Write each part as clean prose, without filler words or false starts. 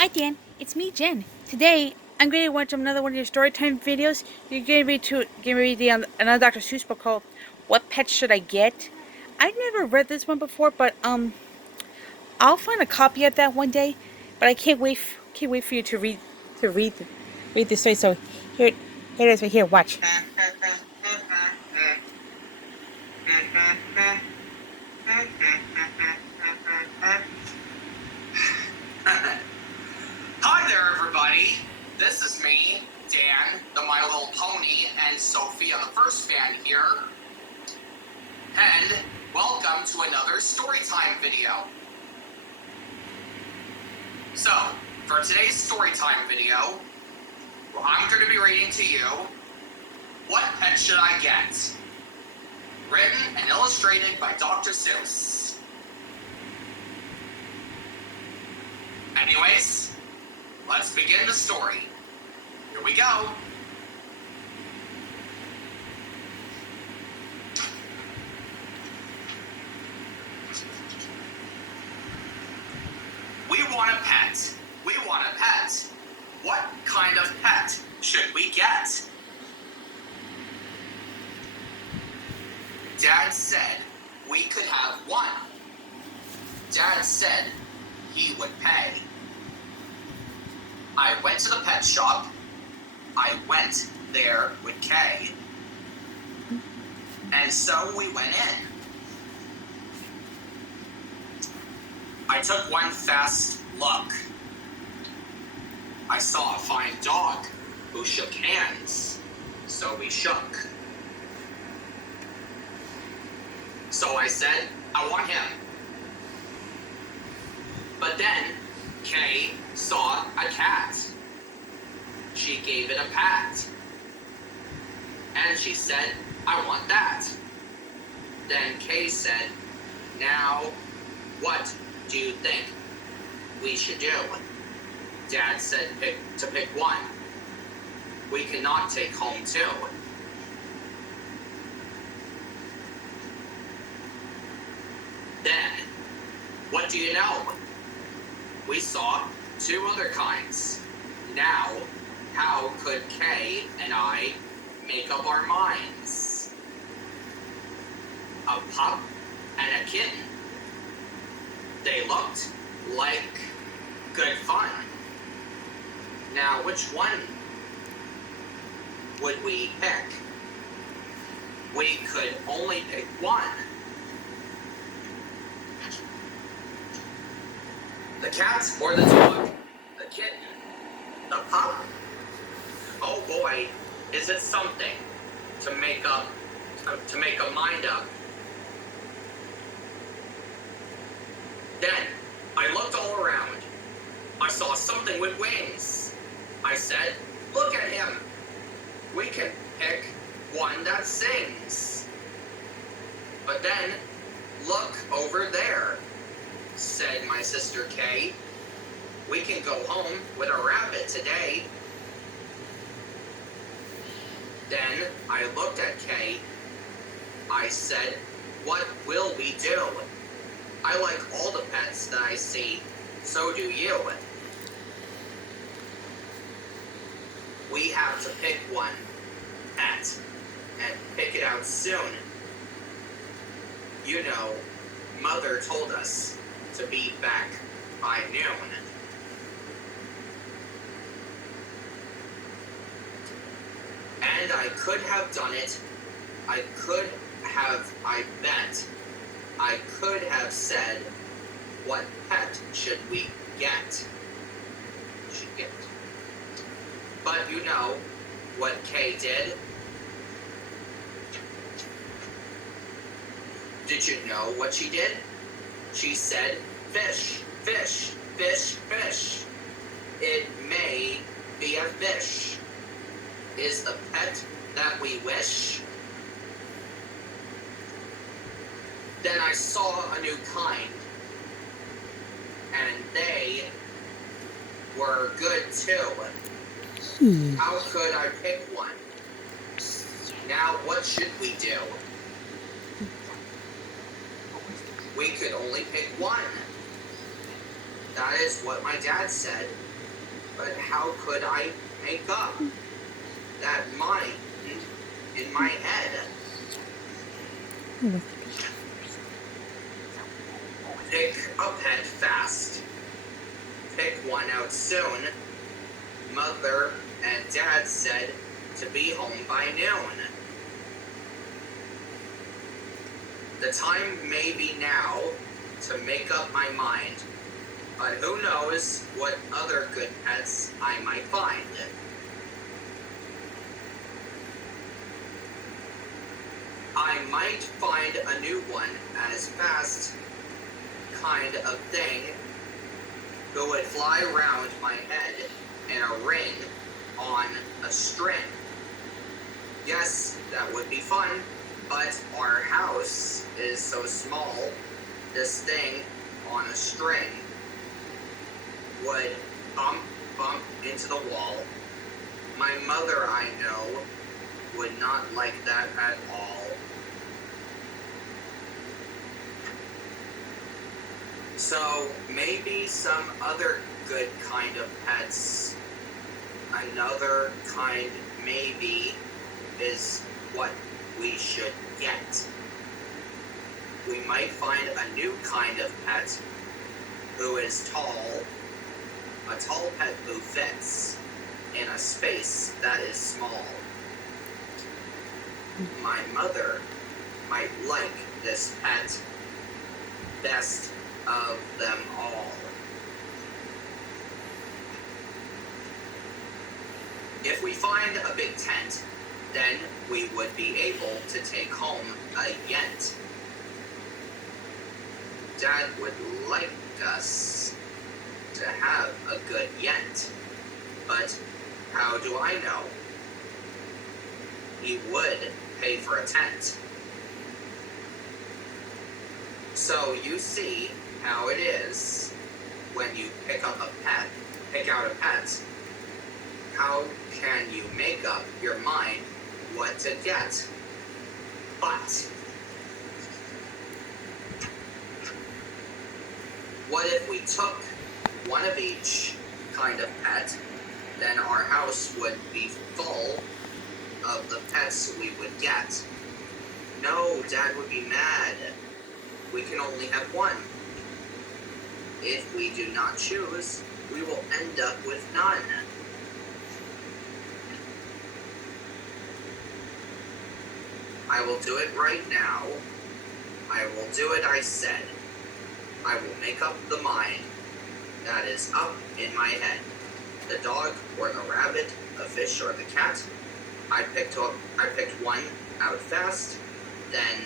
Hi Dan, it's me Jen. Today I'm going to watch another one of your storytime videos. You're going to read another Dr. Seuss book called "What Pet Should I Get." I've never read this one before, but I'll find a copy of that one day. But I can't wait for you to read this story. So here it is right here. Watch. Hi there, everybody. This is me, Dan, the My Little Pony, and Sophia, the first fan here. And welcome to another Storytime video. So, for today's Storytime video, I'm going to be reading to you, What Pet Should I Get? Written and illustrated by Dr. Seuss. Anyways, let's begin the story. Here we go. We want a pet. We want a pet. What kind of pet should we get? Dad said we could have one. Dad said he would pay. I went to the pet shop. I went there with Kay. And so we went in. I took one fast look. I saw a fine dog who shook hands, so we shook. So I said, I want him. But then Kay saw a cat. She gave it a pat. And she said, I want that. Then Kay said, now, what do you think we should do? Dad said to pick one. We cannot take home two. Then, what do you know? We saw two other kinds. Now, how could Kay and I make up our minds? A pup and a kitten. They looked like good fun. Now, which one would we pick? We could only pick one. The cat or the dog? The kitten? The pup? Oh boy, is it something to make a mind up. Then, I looked all around. I saw something with wings. I said, look at him. We can pick one that sings. But then, look over there, said my sister Kay. We can go home with a rabbit today. Then I looked at Kay. I said, what will we do? I like all the pets that I see. So do you. We have to pick one pet and pick it out soon. You know, Mother told us to be back by noon. And I could have done it. I bet. I could have said, what pet should we get? But you know what Kay did? Did you know what she did? She said, fish, fish, fish, fish. It may be a fish. Is the pet that we wish? Then I saw a new kind, and they were good too. How could I pick one? Now what should we do? We could only pick one. That is what my dad said. But how could I make up that mind in my head? Pick a pet fast. Pick one out soon. Mother and Dad said to be home by noon. The time may be now to make up my mind, but who knows what other good pets I might find. I might find a new one as fast kind of thing who would fly around my head in a ring on a string. Yes, that would be fun, but our house is so small, this thing on a string would bump into the wall. My mother, I know, would not like that at all. So maybe some other good kind of pets, another kind maybe, is what we should get. We might find a new kind of pet who is tall, a tall pet who fits in a space that is small. My mother might like this pet best of them all. If we find a big tent, then we would be able to take home a yent. Dad would like us to have a good yent, but how do I know? He would pay for a tent. So you see how it is when you pick out a pet. How can you make up your mind what to get? But what if we took one of each kind of pet? Then our house would be full of the pets we would get. No, Dad would be mad. We can only have one. If we do not choose, we will end up with none. I will do it right now. I will do it, I said. I will make up the mind that is up in my head. The dog or the rabbit, the fish or the cat. I picked one out fast. Then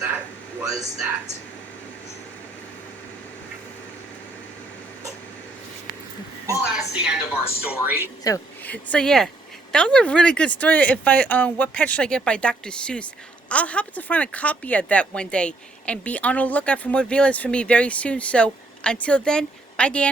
that was that. Well, that's the end of our story. So yeah, that was a really good story. If What Pet Should I Get by Dr. Seuss. I'll help to find a copy of that one day and be on the lookout for more videos from me very soon. So until then, bye, Dan.